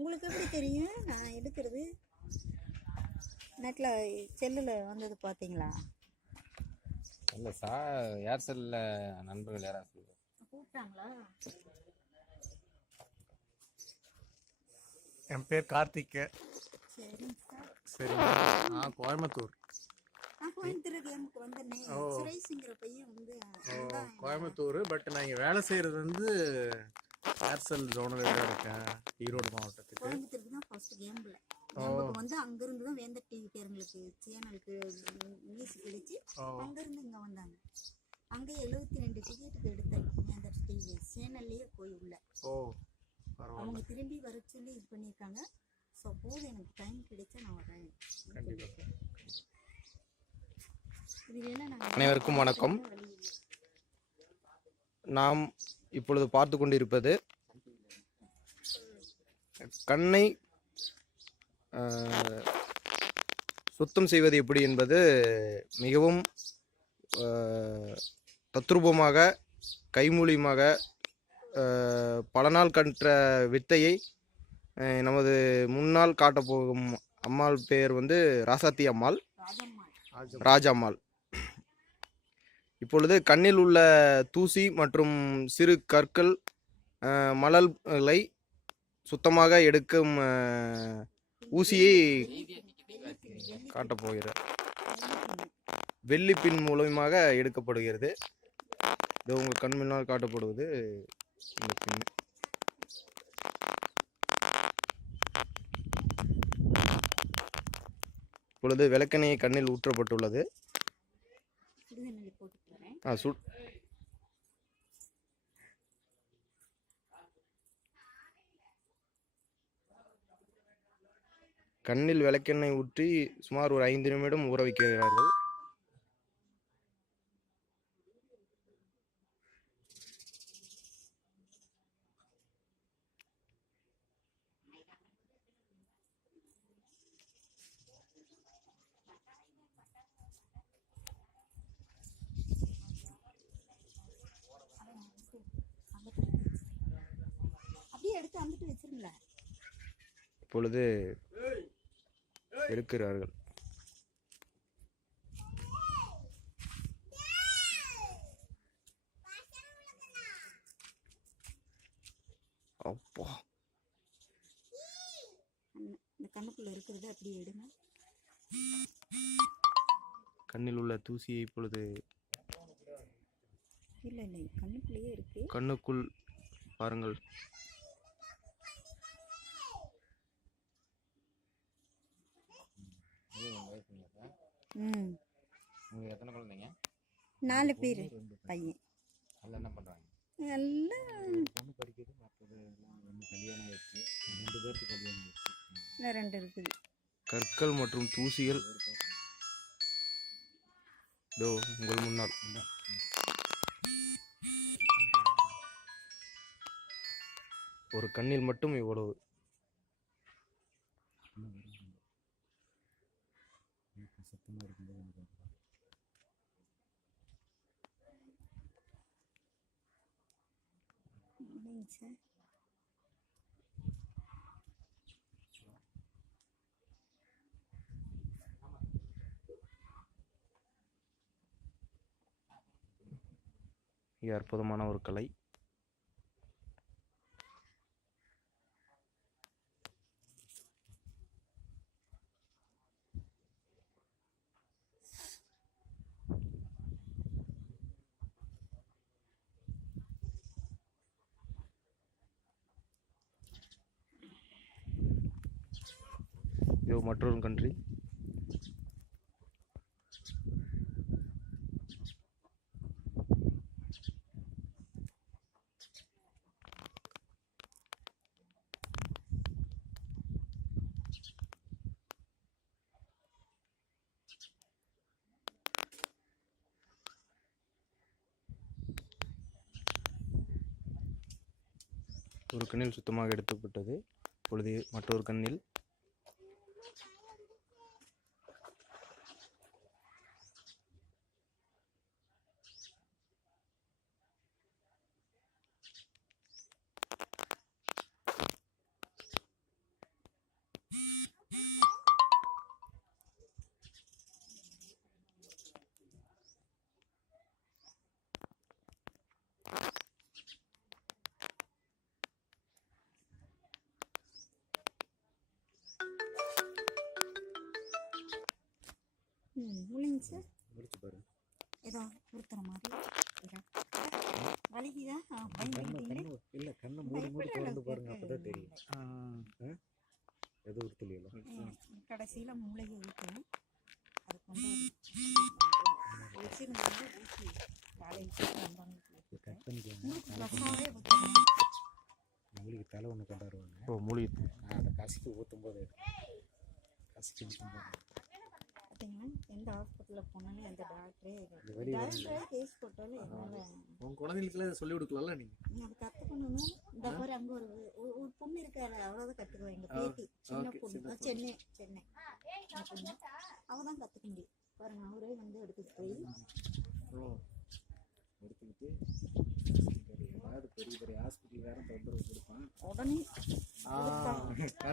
உங்களுக்கு எப்படி தெரியும் நான் எடுக்கிறது? நெட்டில் செல்லில் வந்தது பார்த்தீங்களா? இல்லை ஏர்செல்லில் நண்பர்கள் யாராவது சொல்லுங்கள் கூப்பிட்டாங்களா? என் பேர் கார்த்திக். சரிங்க சார். சரி, நான் கோயம்புத்தூர். கோயம்புத்தூருக்கு எனக்கு வந்தேன். சுரேஷுங்கிற பையன் வந்து கோயம்புத்தூர். பட் நான் இங்கே வேலை செய்கிறது வந்து ஏர்செல் ஜோனில் இருக்கேன், ஈரோடு மாவட்டத்துக்கு. கோயம்புத்தூருக்கு தான் ஃபர்ஸ்ட் கேம்பில் நமக்கு வந்து அங்கேருந்து தான் வேந்தர் டிவி பேருங்களுக்கு சேனலுக்கு நியூஸ் கிடைச்சி அங்கேருந்து இங்கே வந்தாங்க. அங்கே 72 டிக்கெட்டுக்கு எடுத்தேன் வேந்தர் டிவி சேனல்லையே போய் உள்ள. அவங்க திரும்பி வர சொல்லி இது பண்ணியிருக்காங்க. ஸோ போது எனக்கு டைம் கிடைச்சா நான் வரேன். அனைவருக்கும் வணக்கம். நாம் இப்பொழுது பார்த்து கொண்டிருப்பது கண்ணை சுத்தம் செய்வது எப்படி என்பது மிகவும் தத்ரூபமாக கைமூலியமாக பல நாள் கற்ற வித்தையை நமது முன்னால் காட்டப்போகும் அம்மாள் பெயர் வந்து ராசாத்தி அம்மாள், ராஜம்மாள். இப்பொழுது கண்ணில் உள்ள தூசி மற்றும் சிறு கற்கள் மணல்களை சுத்தமாக எடுக்கும் ஊசியை காட்டப்போகிறார். வெள்ளிப்பின் மூலமாக எடுக்கப்படுகிறது. இது உங்கள் கண் முன்னால் காட்டப்படுவது இந்த பின். இப்பொழுது விளக்கெண்ணெயை கண்ணில் ஊற்றப்பட்டுள்ளது. கண்ணில் விளக்கெண்ணெய் ஊற்றி சுமார் ஒரு 5 நிமிடம் ஊற வைக்கிறார்கள். இப்பொழுது எடுக்கிறார்கள். அப்பா, கண்ணுக்குள்ள இருக்கிறது அப்படியே எடுங்க. கண்ணில் உள்ள தூசியை இப்பொழுது இல்லை கண்ணுக்குள்ளேயே இருக்கு. கண்ணுக்குள் பாருங்கள். எத்தனை குழந்தைங்க? 4 பேர் பையன். என்ன பண்றாங்க? எல்லாம் படிக்கிறது. மற்றது கல்யாணம் ஆயிடுச்சு. 2 பேருக்கு கல்யாணம் ஆயிடுச்சு. 2 இருக்குது. கற்கள் மற்றும் தூசிகள் இதோ உங்கள் முன்னால். ஒரு கண்ணில் மட்டும் இவ்வளவு. சார் இது அற்புதமான ஒரு கலை. இது மற்றொரு கண்ட்ரி. ஒரு கண்ணில் சுத்தமாக எடுக்கப்பட்டது. இப்பொழுது மற்றொரு கண்ணில் எப்படிங்க சார்? முடிச்சு பாரு. ஏதோ உறுத்துற மாதிரி இருக்கா? வலிக்குதா? பயந்துக்கிட்டீங்களே. இல்ல கண்ணை மூடி மூடி திறந்து பாருங்க, அப்பதான் தெரியும். எது உறுத்தலையில கடைசியில மூளையை ஊற்றணும். அது கொண்டு வச்சிருந்தாங்க ஊற்றி காலையில் வந்தாங்க. கட் பண்ணிக்கோங்க. உங்களுக்கு ரசமாவே ஊற்றணும். மூலிகை தலை ஒன்று கொண்டாடுவாங்க. ஓ மூலிகை. அதை கசிக்கு ஊற்றும் போது கசிச்சு ஊற்றும் போது பார்த்தீங்கன்னா எந்த ஹாஸ்பிட்டலில் போனாலும் எந்த டாக்டரே வெளியே கேஸ் போட்டாலும் என்னால் உங்க குழந்தைகளுக்குலாம் இதை சொல்லி கொடுக்கலாம்ல நீங்க. நீங்கள் அதை கற்றுக்கணும். இந்த மாதிரி அங்கே ஒரு பொண்ணு இருக்காரு, அவ்வளோதான் கற்றுக்குவேன். எங்கள் பேத்தி சின்ன பொண்ணு, சென்னை அந்த பொண்ணு அவள் தான் கற்றுக்க முடியும். பாருங்க, அவரே வந்து எடுத்துட்டு போய் எடுத்துக்கிட்டு ஏதாவது பெரிய பெரிய ஹாஸ்பிட்டல் வேற தொந்தரவு கொடுப்பான் உடனே